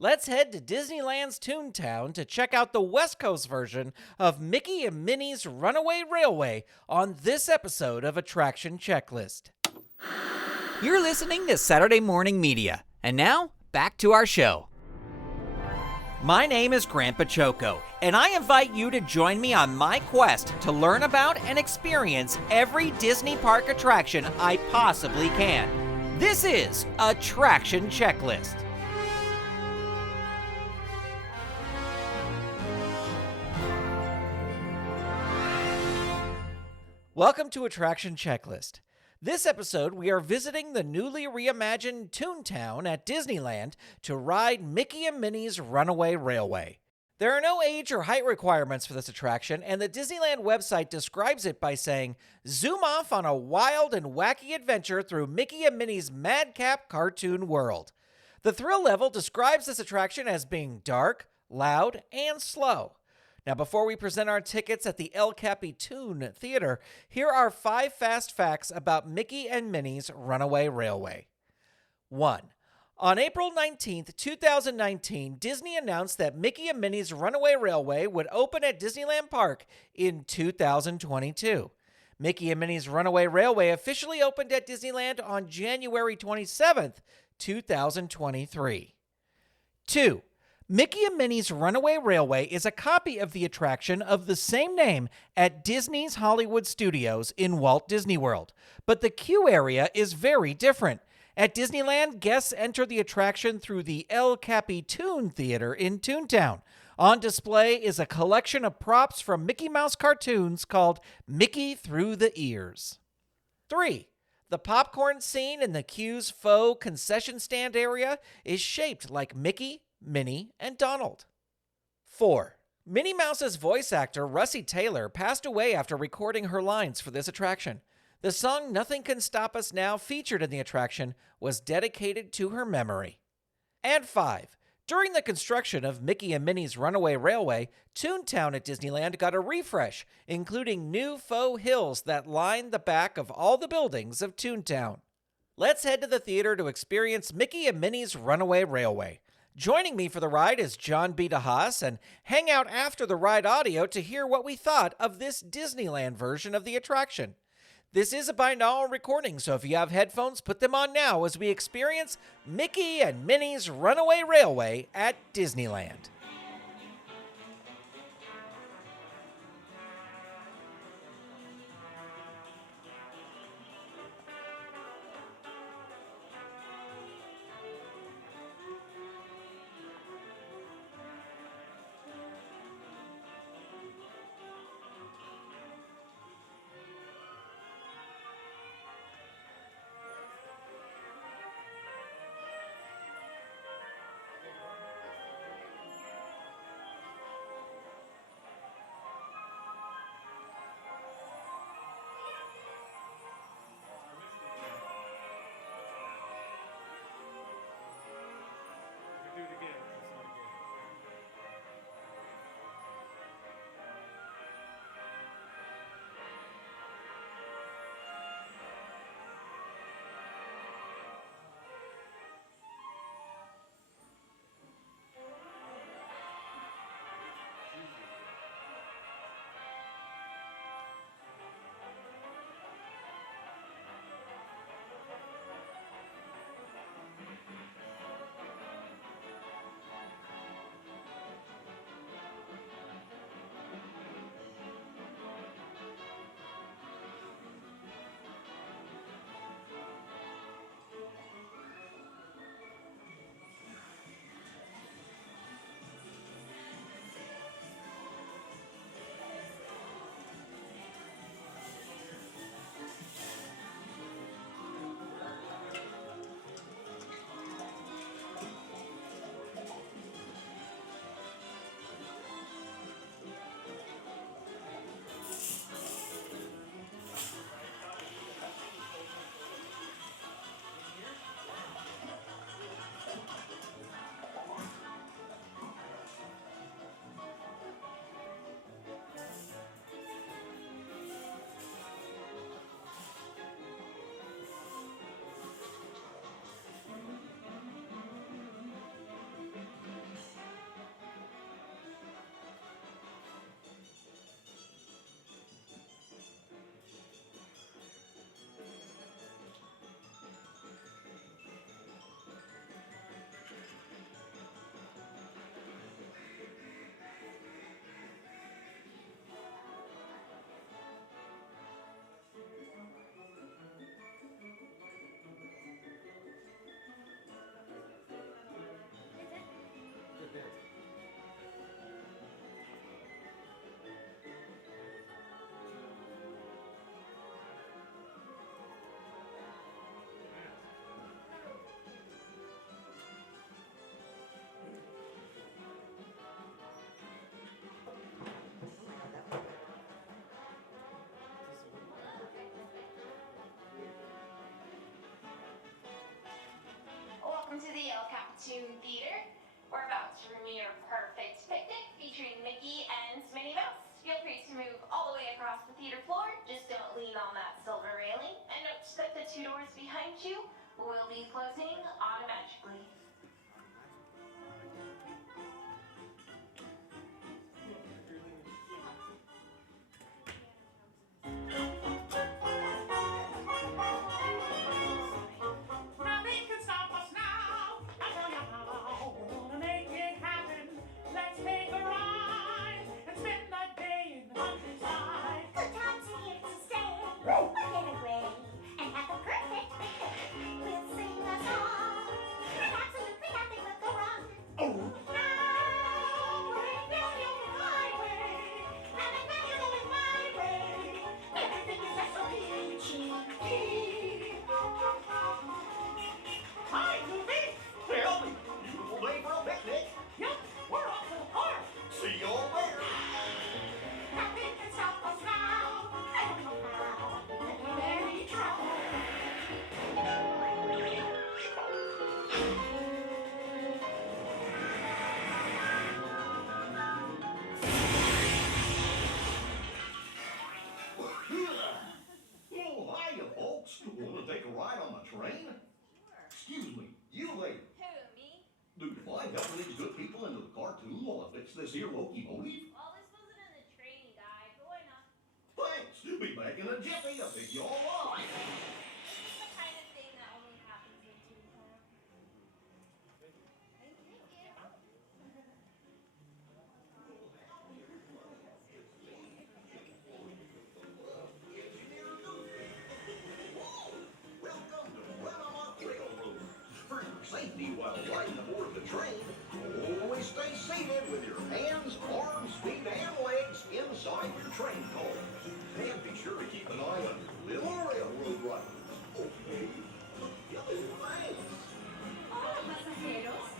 Let's head to Disneyland's Toontown to check out the West Coast version of Mickey and Minnie's Runaway Railway on this episode of Attraction Checklist. You're listening to Saturday Morning Media. And now, back to our show. My name is Grandpa Choco, and I invite you to join me on my quest to learn about and experience every Disney Park attraction I possibly can. This is Attraction Checklist. Welcome to Attraction Checklist. This episode, we are visiting the newly reimagined Toontown at Disneyland to ride Mickey and Minnie's Runaway Railway. There are no age or height requirements for this attraction, and the Disneyland website describes it by saying, "Zoom off on a wild and wacky adventure through Mickey and Minnie's madcap cartoon world." The thrill level describes this attraction as being dark, loud, and slow. Now, before we present our tickets at the CapiTOON Theater, here are 5 fast facts about Mickey and Minnie's Runaway Railway. 1. On April 19th, 2019, Disney announced that Mickey and Minnie's Runaway Railway would open at Disneyland Park in 2022. Mickey and Minnie's Runaway Railway officially opened at Disneyland on January 27th, 2023. 2. Mickey and Minnie's Runaway Railway is a copy of the attraction of the same name at Disney's Hollywood Studios in Walt Disney World, but the queue area is very different. At Disneyland, guests enter the attraction through the CapiTOON Theater in Toontown. On display is a collection of props from Mickey Mouse cartoons called Mickey Through the Ears. 3. The popcorn scene in the queue's faux concession stand area is shaped like Mickey, Minnie, and Donald. 4. Minnie Mouse's voice actor, Russi Taylor, passed away after recording her lines for this attraction. The song Nothing Can Stop Us Now, featured in the attraction, was dedicated to her memory. And 5. During the construction of Mickey and Minnie's Runaway Railway, Toontown at Disneyland got a refresh, including new faux hills that line the back of all the buildings of Toontown. Let's head to the theater to experience Mickey and Minnie's Runaway Railway. Joining me for the ride is John B. DeHaas, and hang out after the ride audio to hear what we thought of this Disneyland version of the attraction. This is a binaural recording, so if you have headphones, put them on now as we experience Mickey and Minnie's Runaway Railway at Disneyland. the CapiTOON Theater. We're about to premiere Perfect Picnic featuring Mickey and Minnie Mouse. Feel free to move all the way across the theater floor. Just don't lean on that silver railing. And note that the two doors behind you will be closing automatically. Nothing can stop us now. We're gonna make it happen. Let's take a ride and spend the day in the countryside. Good times are here to stay. We'll get away and have a perfect picnic. We'll sing a song, and absolutely nothing will go wrong. Now we're going my way, and I know you're going my way. Everything is so peachy. Hi, Goofy. Well, beautiful day for a picnic. Yep, we're off to the park. See you all there. Nothing can stop us now. I don't know how. We're in any trouble. Oh, hiya, folks. Want to take a ride on the train? Excuse me, you lady. Who, me? Do you mind helping these good people into the cartoon while I fix this here locomotive? Well, this wasn't in the training guide, but why not? Thanks. Be back in a jiffy. I'll pick you all up. This is the kind of thing that only happens in Toontown. Thank you. Welcome to Runaway Railroad. For your safety while riding aboard the train, always stay seated with your hands, arms, feet, and legs inside your train cars. And be sure to keep an eye on your little railroad riders. Okay? Thanks. Hola pasajeros,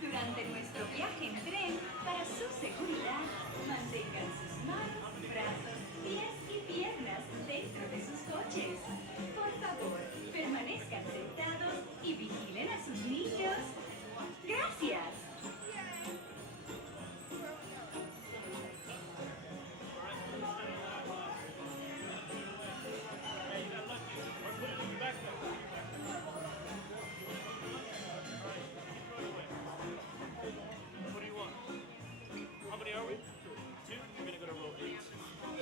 durante nuestro viaje en tren, para su seguridad, mantengan sus manos, brazos, pies y piernas dentro de sus coches. Por favor, permanezcan sentados y vigilen a sus niños. Gracias. What do you want? How many are we? Two? You're gonna go to row 8.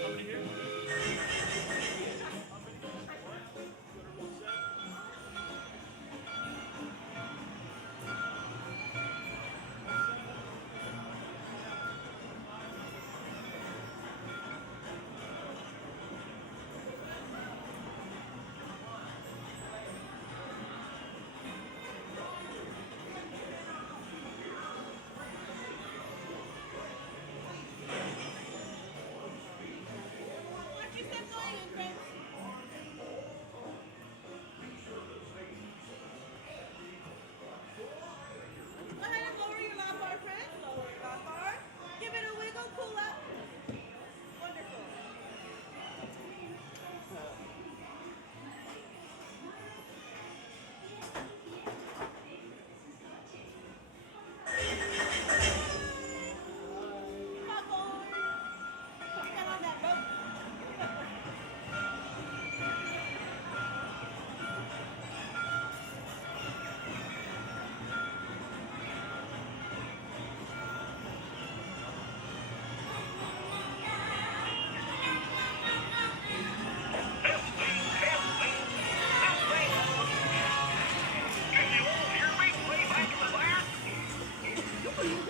How many here? How many? One. Go to row 7. Go ahead and lower your lap bar, friends. Lower your lap bar. Give it a wiggle, pull up. Wonderful. Come on. Get on that boat.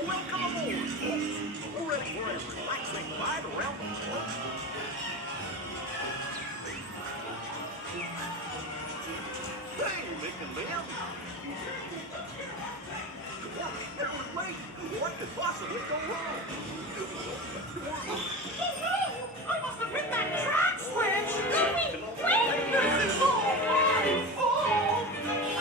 Welcome aboard, folks. We're ready for a relaxing ride around the park. Hey, Mick and Ma'am. There was me. What could possibly go wrong? I must have hit that track switch. Goofy, wait! This is all my fault. Goofy,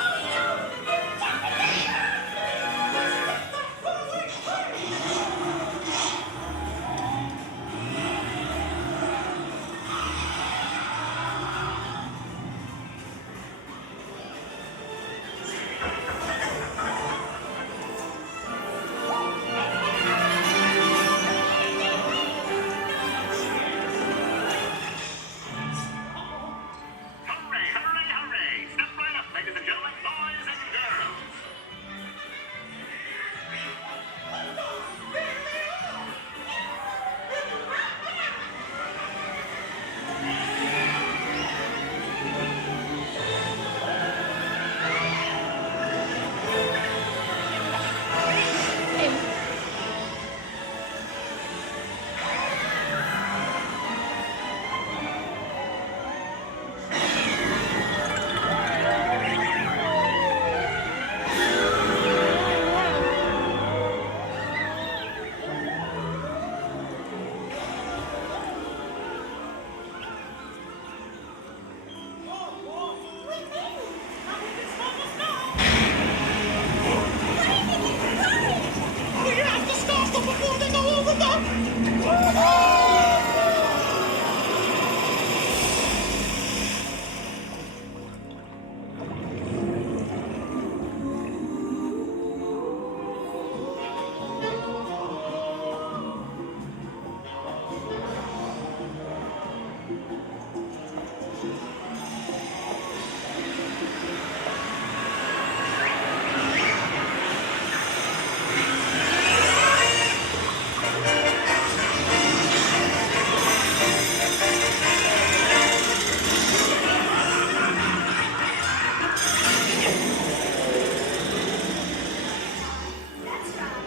That's right.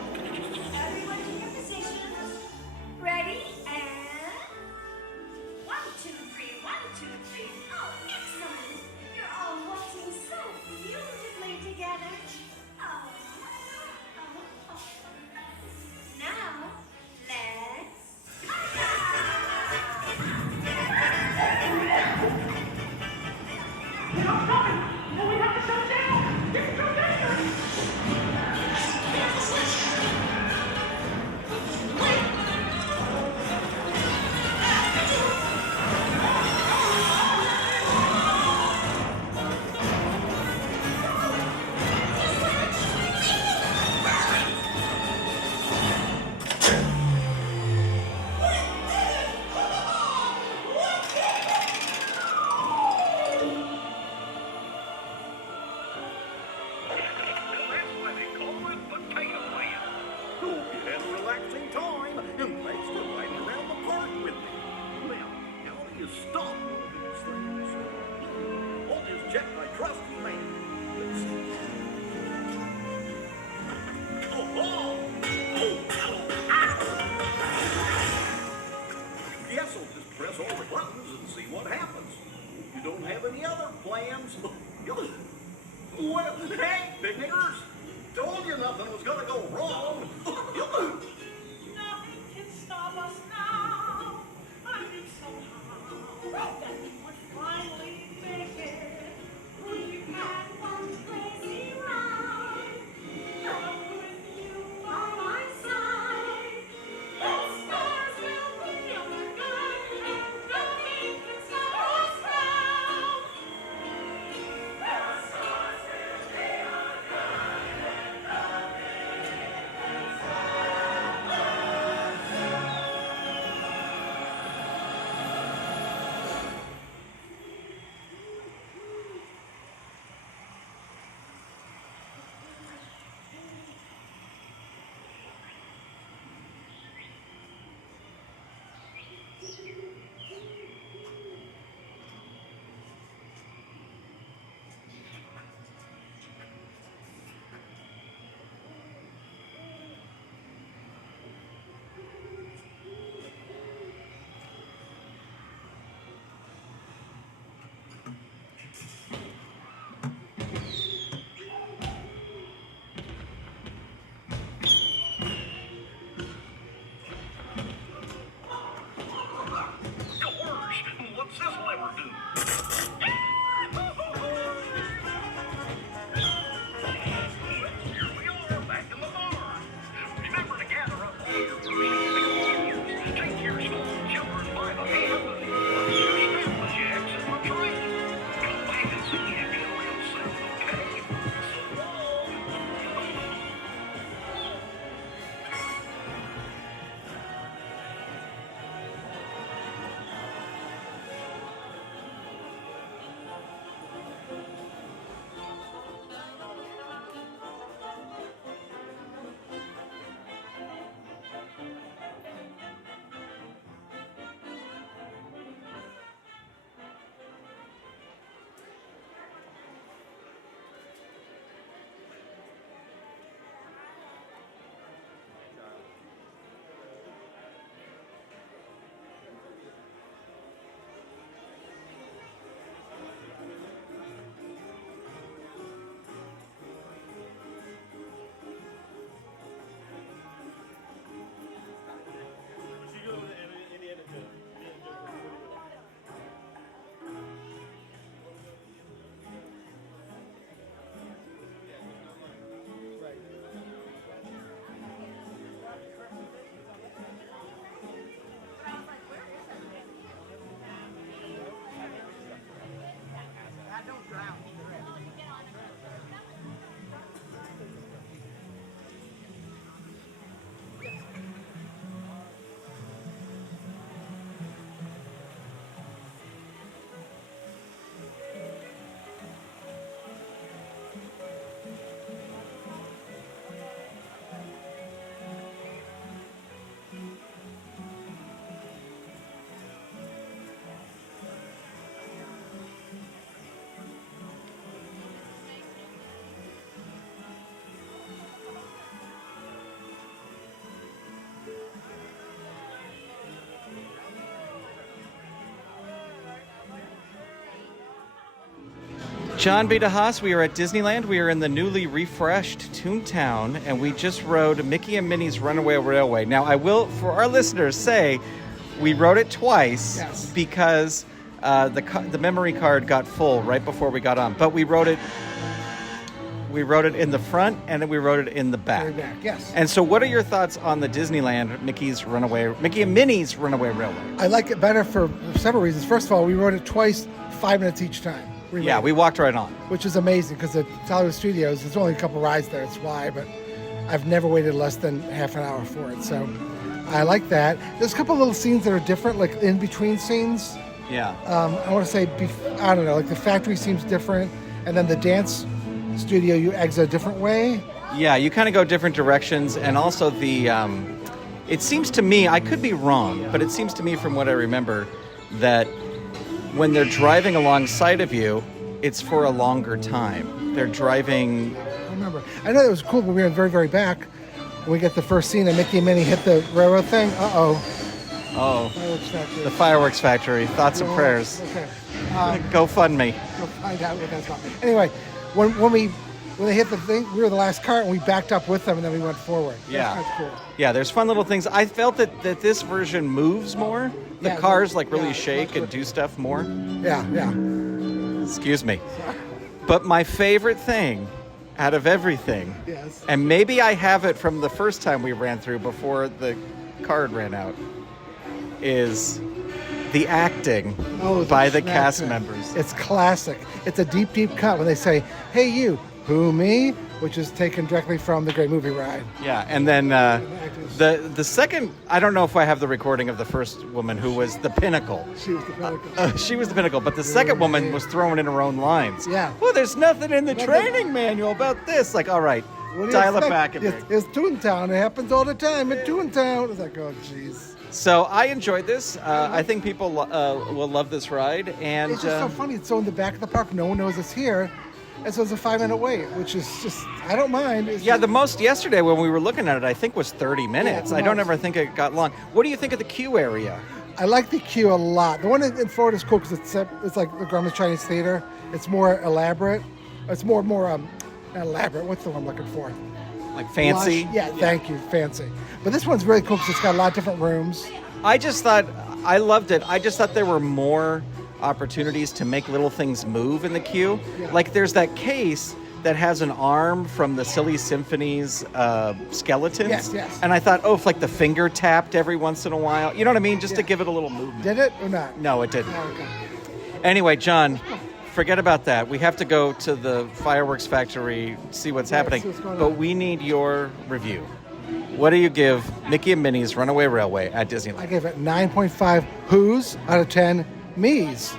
Everyone to your positions. Ready and 1, 2, 3, 1, 2, 3. Oh, excellent! You're all waltzing so beautifully together. Oh. Now, let's No, we have to shut it down. It's too dangerous. That's why they call it Potato Land. Hope you had a relaxing time, and thanks for riding around the park with me. Now, how do you stop all these things? I'll just check my trusty man. Let's see. Oh, Guess I'll just press all the buttons and see what happens. You don't have any other plans? Well, hey, big niggers! Told you nothing was gonna go wrong. Nothing can stop us now. I knew somehow that we would finally make it. We had one crazy John B. DeHaas, we are at Disneyland. We are in the newly refreshed Toontown, and we just rode Mickey and Minnie's Runaway Railway. Now, I will, for our listeners, say we rode it twice because the memory card got full right before we got on. But we rode it in the front, and then we rode it in the back. Very back, yes. And so what are your thoughts on the Disneyland Mickey and Minnie's Runaway Railway? I like it better for several reasons. First of all, we rode it twice, 5 minutes each time. We walked right on. Which is amazing, because at Hollywood Studios, there's only a couple rides there, it's why, but I've never waited less than half an hour for it, so I like that. There's a couple little scenes that are different, like in-between scenes. Yeah. I want to say, I don't know, like the factory seems different, and then the dance studio, you exit a different way. Yeah, you kind of go different directions, and also it seems to me, I could be wrong, but it seems to me from what I remember that when they're driving alongside of you, it's for a longer time. They're driving... I remember. I know that was cool, but we were very, very back. When we get the first scene and Mickey and Minnie hit the railroad thing, fireworks factory. The fireworks factory. Thoughts and prayers. Okay. Go fund me. Go find out what that's about. Anyway, when they hit the thing, we were the last cart and we backed up with them and then we went forward. Yeah. That's cool. Yeah, there's fun little things. I felt that this version moves more. The cars really shake and do stuff more. Yeah. Excuse me. But my favorite thing out of everything, and maybe I have it from the first time we ran through before the card ran out, is the acting by the cast members. It's classic. It's a deep, deep cut when they say, "Hey, you, who, me?" which is taken directly from the Great Movie Ride. Yeah, and then the second, I don't know if I have the recording of the first woman who was the pinnacle. She was the pinnacle. She was the pinnacle, but the second woman was throwing in her own lines. Yeah. Well, there's nothing in the training manual about this. Like, all right, dial it back a bit. It's Toontown. It happens all the time at Toontown. It's like, oh, jeez. So I enjoyed this. I think people will love this ride. And it's just so funny. It's so in the back of the park. No one knows it's here. And so it's a 5-minute wait, which is just, I don't mind. The most yesterday when we were looking at it, I think was 30 minutes. I don't ever think it got long. What do you think of the queue area? I like the queue a lot. The one in Florida is cool because it's like the Grauman's Chinese Theater. It's more elaborate. It's more not elaborate. What's the one I'm looking for? Like fancy? Lush. Thank you, fancy. But this one's really cool because it's got a lot of different rooms. I loved it. I just thought there were more opportunities to make little things move in the queue. Yeah. Like there's that case that has an arm from the Silly Symphony's skeletons. Yes. And I thought, if like the finger tapped every once in a while, you know what I mean? Just to give it a little movement. Did it or not? No, it didn't. Oh, okay. Anyway, John, forget about that. We have to go to the fireworks factory, see what's happening. But we need your review. What do you give Mickey and Minnie's Runaway Railway at Disneyland? I give it 9.5 who's out of 10 me's.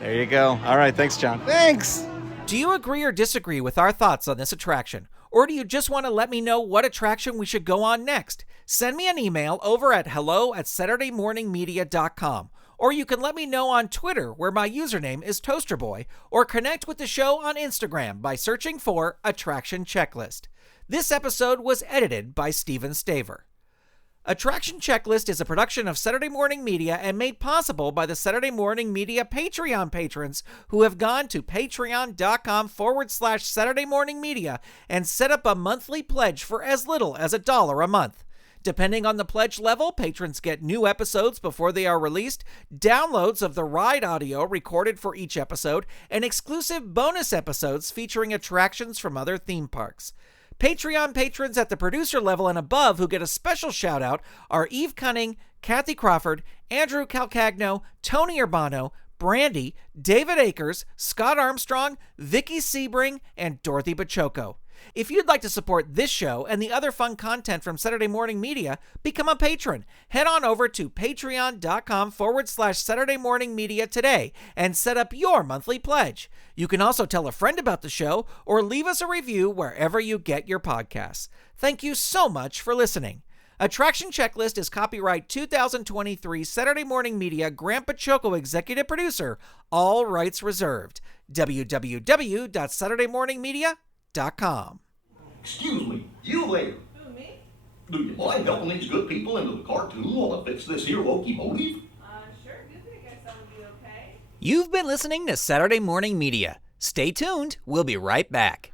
There you go. All right. Thanks, John. Thanks. Do you agree or disagree with our thoughts on this attraction? Or do you just want to let me know what attraction we should go on next? Send me an email over at hello@SaturdayMorningMedia.com. Or you can let me know on Twitter, where my username is ToasterBoy, or connect with the show on Instagram by searching for Attraction Checklist. This episode was edited by Steven Staver. Attraction Checklist is a production of Saturday Morning Media and made possible by the Saturday Morning Media Patreon patrons who have gone to patreon.com/Saturday Morning Media and set up a monthly pledge for as little as $1 a month. Depending on the pledge level, patrons get new episodes before they are released, downloads of the ride audio recorded for each episode, and exclusive bonus episodes featuring attractions from other theme parks. Patreon patrons at the producer level and above who get a special shout out are Eve Cunning, Kathy Crawford, Andrew Calcagno, Tony Urbano, Brandy, David Akers, Scott Armstrong, Vicky Sebring, and Dorothy Bachoco. If you'd like to support this show and the other fun content from Saturday Morning Media, become a patron. Head on over to patreon.com/Saturday Morning Media today and set up your monthly pledge. You can also tell a friend about the show or leave us a review wherever you get your podcasts. Thank you so much for listening. Attraction Checklist is copyright 2023 Saturday Morning Media Grandpa Choco executive producer, all rights reserved. www.SaturdayMorningMedia.com. Excuse me, you there. Who, me? Do you mind helping these good people into the cartoon while I fix this here locomotive? Sure, good, I guess that would be okay. You've been listening to Saturday Morning Media. Stay tuned. We'll be right back.